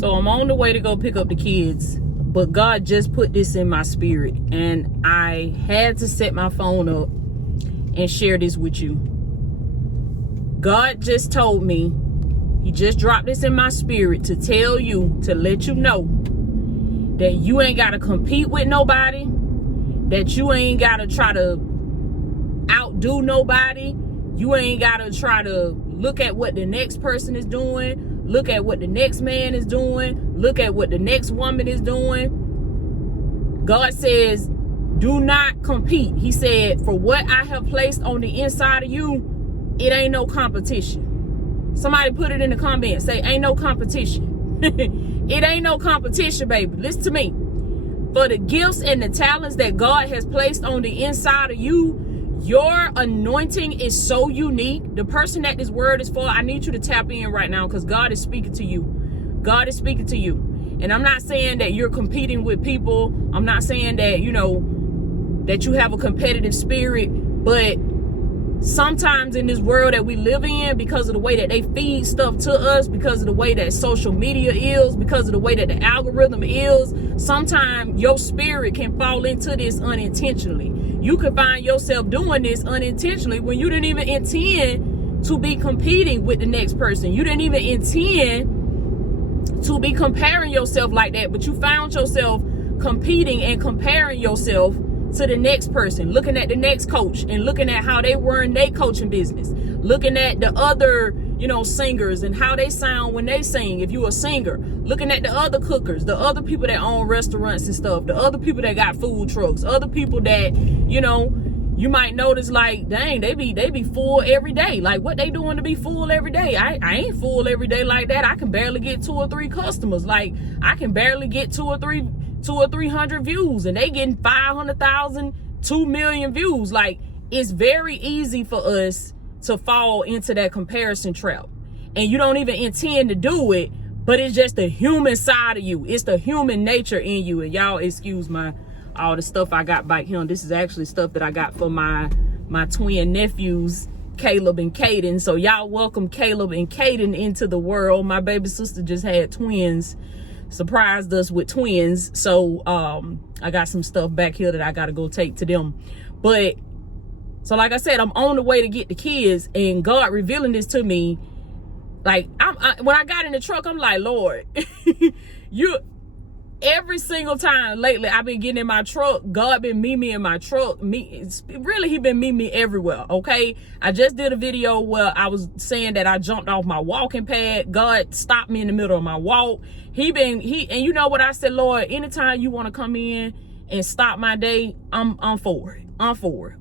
So I'm on the way to go pick up the kids, but God just put this in my spirit, and I had to set my phone up and share this with you. God just told me, he just dropped this in my spirit to tell you, to let you know that you ain't got to compete with nobody, that you ain't got to try to outdo nobody. You ain't got to try to look at what the next person is doing, look at what the next man is doing, look at what the next woman is doing. God says, do not compete. He said, for what I have placed on the inside of you, it ain't no competition. Somebody put it in the comments, say, ain't no competition. It ain't no competition, baby. Listen to me. For the gifts and the talents that God has placed on the inside of you, your anointing is so unique. The person that this word is for, I need you to tap in right now, because God is speaking to you. God is speaking to you. And I'm not saying that you're competing with people. I'm not saying that, that you have a competitive spirit. But sometimes in this world that we live in, because of the way that they feed stuff to us, because of the way that social media is, because of the way that the algorithm is, sometimes your spirit can fall into this unintentionally. You could find yourself doing this unintentionally when you didn't even intend to be competing with the next person. You didn't even intend to be comparing yourself like that, but you found yourself competing and comparing yourself to the next person, looking at the next coach and looking at how they run their coaching business, looking at the other, singers and how they sound when they sing. If you a singer, looking at the other cookers, the other people that own restaurants and stuff, the other people that got food trucks, other people that, you might notice like, dang, they be full every day. Like, what they doing to be full every day? I ain't full every day like that. I can barely get 2 or 3 customers. Like, I can barely get 2 or 300 views, and they getting 500,000, 2 million views. Like, it's very easy for us to fall into that comparison trap, and you don't even intend to do it, but it's just the human side of you. It's the human nature in you. And y'all excuse all the stuff I got back here. This is actually stuff that I got for my twin nephews, Caleb and Caden. So y'all welcome Caleb and Caden into the world. My baby sister just had twins, surprised us with twins. So I got some stuff back here that I gotta go take to them. But so like I said, I'm on the way to get the kids, and God revealing this to me. Like, when I got in the truck, I'm like, Lord, every single time lately I've been getting in my truck, God been meeting me in my truck. Really, he been meeting me everywhere, okay? I just did a video where I was saying that I jumped off my walking pad. God stopped me in the middle of my walk. And you know what I said, Lord, anytime you want to come in and stop my day, I'm for it. I'm for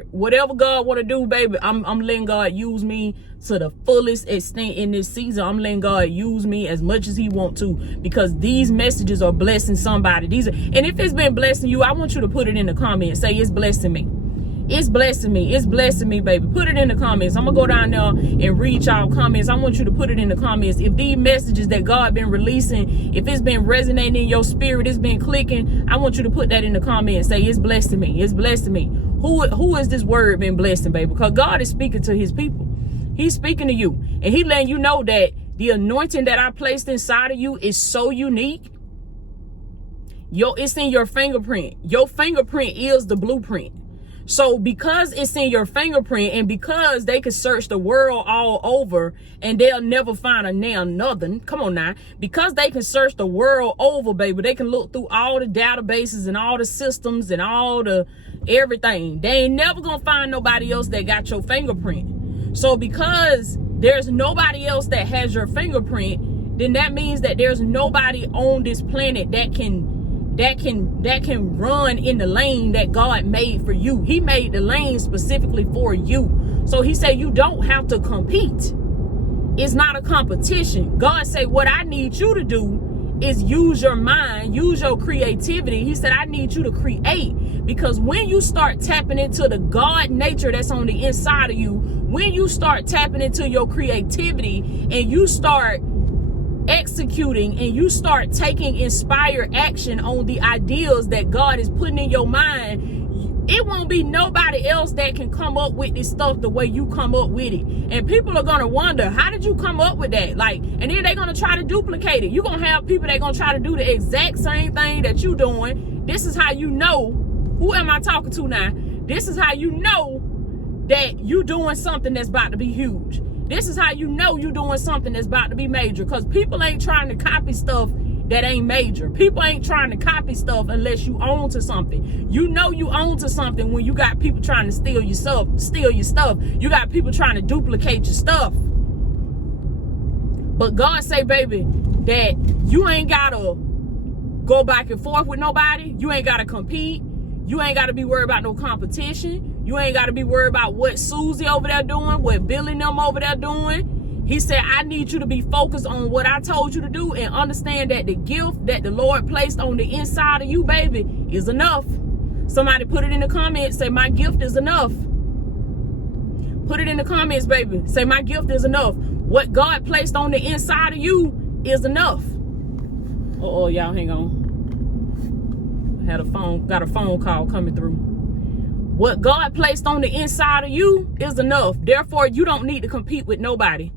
it. Whatever God want to do, baby, I'm letting God use me to the fullest extent in this season. I'm letting God use me as much as he want to, because these messages are blessing somebody. And if it's been blessing you, I want you to put it in the comments. Say, it's blessing me. It's blessing me. It's blessing me, baby. Put it in the comments. I'm going to go down there and read y'all comments. I want you to put it in the comments. If these messages that God been releasing, if it's been resonating in your spirit, it's been clicking, I want you to put that in the comments. Say, it's blessing me. It's blessing me. Who is this word been blessing, baby? Because God is speaking to his people. He's speaking to you. And he letting you know that the anointing that I placed inside of you is so unique. It's in your fingerprint. Your fingerprint is the blueprint. So because it's in your fingerprint, and because they can search the world all over and they'll never find a damn nothing, come on now, because they can search the world over, baby, they can look through all the databases and all the systems and all the everything. They ain't never gonna find nobody else that got your fingerprint. So because there's nobody else that has your fingerprint, then that means that there's nobody on this planet that can run in the lane that God made for you. He made the lane specifically for you. So he said you don't have to compete. It's not a competition. God said, what I need you to do is use your mind, use your creativity. He said, I need you to create, because when you start tapping into the God nature that's on the inside of you, when you start tapping into your creativity and you start executing and you start taking inspired action on the ideas that God is putting in your mind, It won't be nobody else that can come up with this stuff the way you come up with it. And people are going to wonder, how did you come up with that? Like, and then they're going to try to duplicate it. You're going to have people that are going to try to do the exact same thing that you doing. This is how you know, who am I talking to now? This is how you know that you doing something that's about to be huge. This is how you know you doing something that's about to be major. Because people ain't trying to copy stuff that ain't major. People ain't trying to copy stuff unless you own to something. You know you own to something when you got people trying to steal your stuff. You got people trying to duplicate your stuff. But God say, baby, that you ain't gotta go back and forth with nobody. You ain't gotta compete. You ain't gotta be worried about no competition. You ain't gotta be worried about what Susie over there doing, what Billy and them over there doing. He said, I need you to be focused on what I told you to do and understand that the gift that the Lord placed on the inside of you, baby, is enough. Somebody put it in the comments, say, my gift is enough. Put it in the comments, baby. Say, my gift is enough. What God placed on the inside of you is enough. Oh, y'all, hang on. Got a phone call coming through. What God placed on the inside of you is enough. Therefore, you don't need to compete with nobody.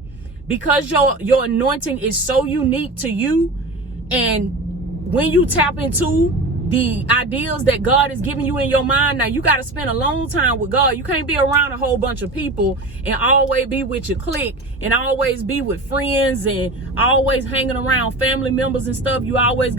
Because your anointing is so unique to you, and when you tap into the ideals that God is giving you in your mind, now you got to spend a long time with God. You can't be around a whole bunch of people and always be with your clique and always be with friends and always hanging around family members and stuff. You always,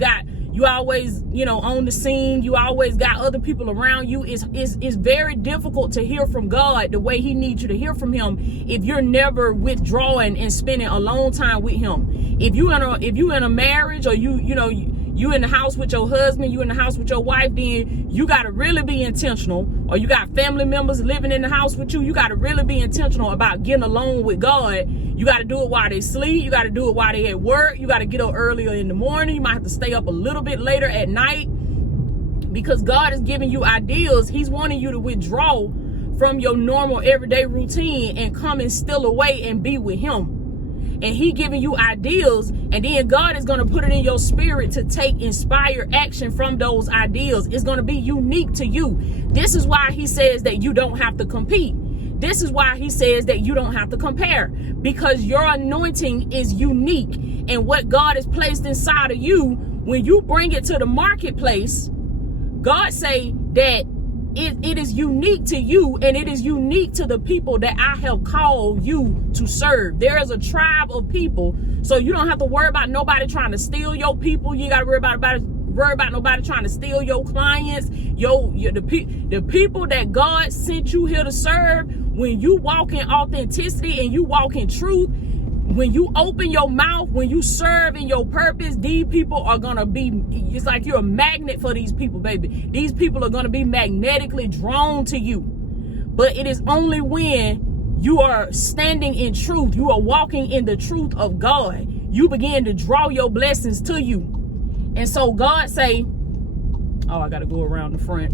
on the scene. You always got other people around you. It's very difficult to hear from God the way he needs you to hear from him if you're never withdrawing and spending a long time with him. If you in a marriage, or you in the house with your husband, you in the house with your wife, then you got to really be intentional. Or you got family members living in the house with you, you got to really be intentional about getting along with God. You got to do it while they sleep. You got to do it while they at work. You got to get up earlier in the morning. You might have to stay up a little bit later at night, because God is giving you ideals. He's wanting you to withdraw from your normal everyday routine and come and steal away and be with him. And he giving you ideals, and then God is going to put it in your spirit to take inspired action from those ideals. It's going to be unique to you. This is why he says that you don't have to compete. This is why he says that you don't have to compare, because your anointing is unique. And what God has placed inside of you, when you bring it to the marketplace, God say that it is unique to you, and it is unique to the people that I have called you to serve. There is a tribe of people, so you don't have to worry about nobody trying to steal your people. You got to worry about nobody trying to steal your clients, the people that God sent you here to serve. When you walk in authenticity and you walk in truth, when you open your mouth, when you serve in your purpose, these people are going to be, it's like you're a magnet for these people, baby. These people are going to be magnetically drawn to you. But it is only when you are standing in truth, you are walking in the truth of God, you begin to draw your blessings to you. And so God say, oh, I got to go around the front.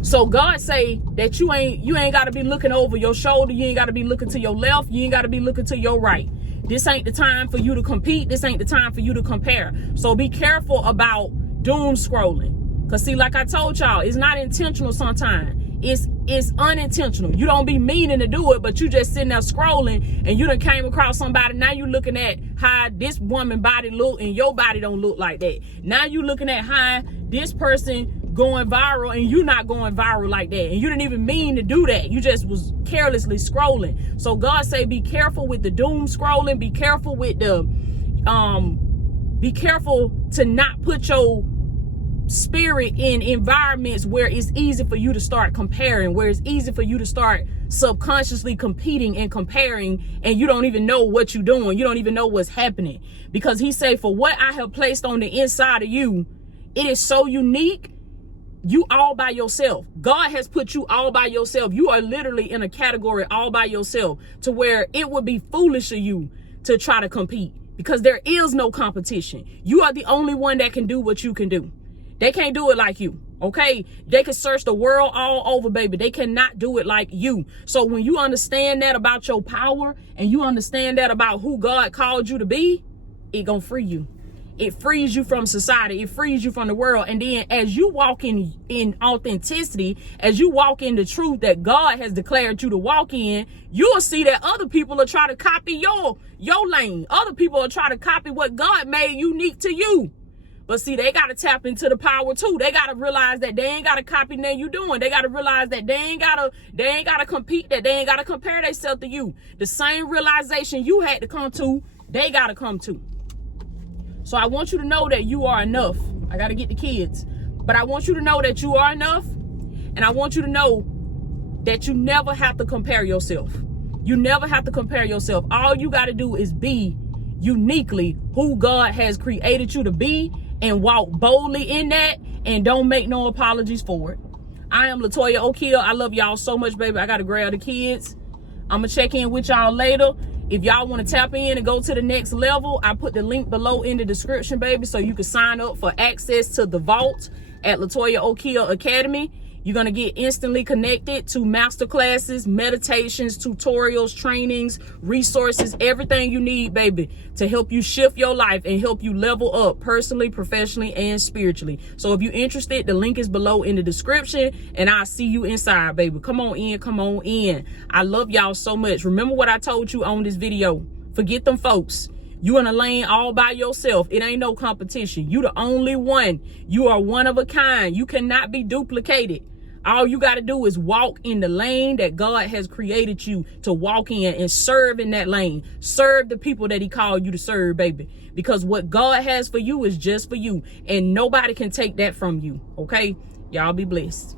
So God say that you ain't got to be looking over your shoulder. You ain't got to be looking to your left. You ain't got to be looking to your right. This ain't the time for you to compete. This ain't the time for you to compare. So be careful about doom scrolling. Because see, like I told y'all, it's not intentional sometimes. It's unintentional. You don't be meaning to do it, but you just sitting there scrolling and you done came across somebody. Now you looking at how this woman body look and your body don't look like that. Now you looking at how this person going viral and you not going viral like that, and you didn't even mean to do that. You just was carelessly scrolling. So God say be careful with the doom scrolling. Be careful with the be careful to not put your spirit in environments where it's easy for you to start comparing, where it's easy for you to start subconsciously competing and comparing, and you don't even know what you're doing. You don't even know what's happening, because he say, for what I have placed on the inside of you, it is so unique. You all by yourself. God has put you all by yourself. You are literally in a category all by yourself, to where it would be foolish of you to try to compete, because there is no competition. You are the only one that can do what you can do. They can't do it like you. Okay, they can search the world all over, baby. They cannot do it like you. So when you understand that about your power, and you understand that about who God called you to be, it gonna free you. It frees you from society. It frees you from the world. And then as you walk in authenticity, as you walk in the truth that God has declared you to walk in, you'll see that other people will try to copy your lane. Other people will try to copy what God made unique to you. But see, they got to tap into the power too. They got to realize that they ain't got to copy nothing you doing. They got to realize that they ain't got to compete, that they ain't got to compare themselves to you. The same realization you had to come to, they got to come to. So I want you to know that you are enough. I got to get the kids. But I want you to know that you are enough. And I want you to know that you never have to compare yourself. You never have to compare yourself. All you got to do is be uniquely who God has created you to be and walk boldly in that and don't make no apologies for it. I am Latoya O'Keel. I love y'all so much, baby. I got to grab the kids. I'm going to check in with y'all later. If y'all want to tap in and go to the next level, I put the link below in the description, baby, so you can sign up for access to the vault at Latoya O'Keel Academy. You're going to get instantly connected to masterclasses, meditations, tutorials, trainings, resources, everything you need, baby, to help you shift your life and help you level up personally, professionally, and spiritually. So if you're interested, the link is below in the description, and I'll see you inside, baby. Come on in. Come on in. I love y'all so much. Remember what I told you on this video. Forget them folks. You in a lane all by yourself. It ain't no competition. You the only one. You are one of a kind. You cannot be duplicated. All you got to do is walk in the lane that God has created you to walk in and serve in that lane. Serve the people that he called you to serve, baby. Because what God has for you is just for you. And nobody can take that from you. Okay? Y'all be blessed.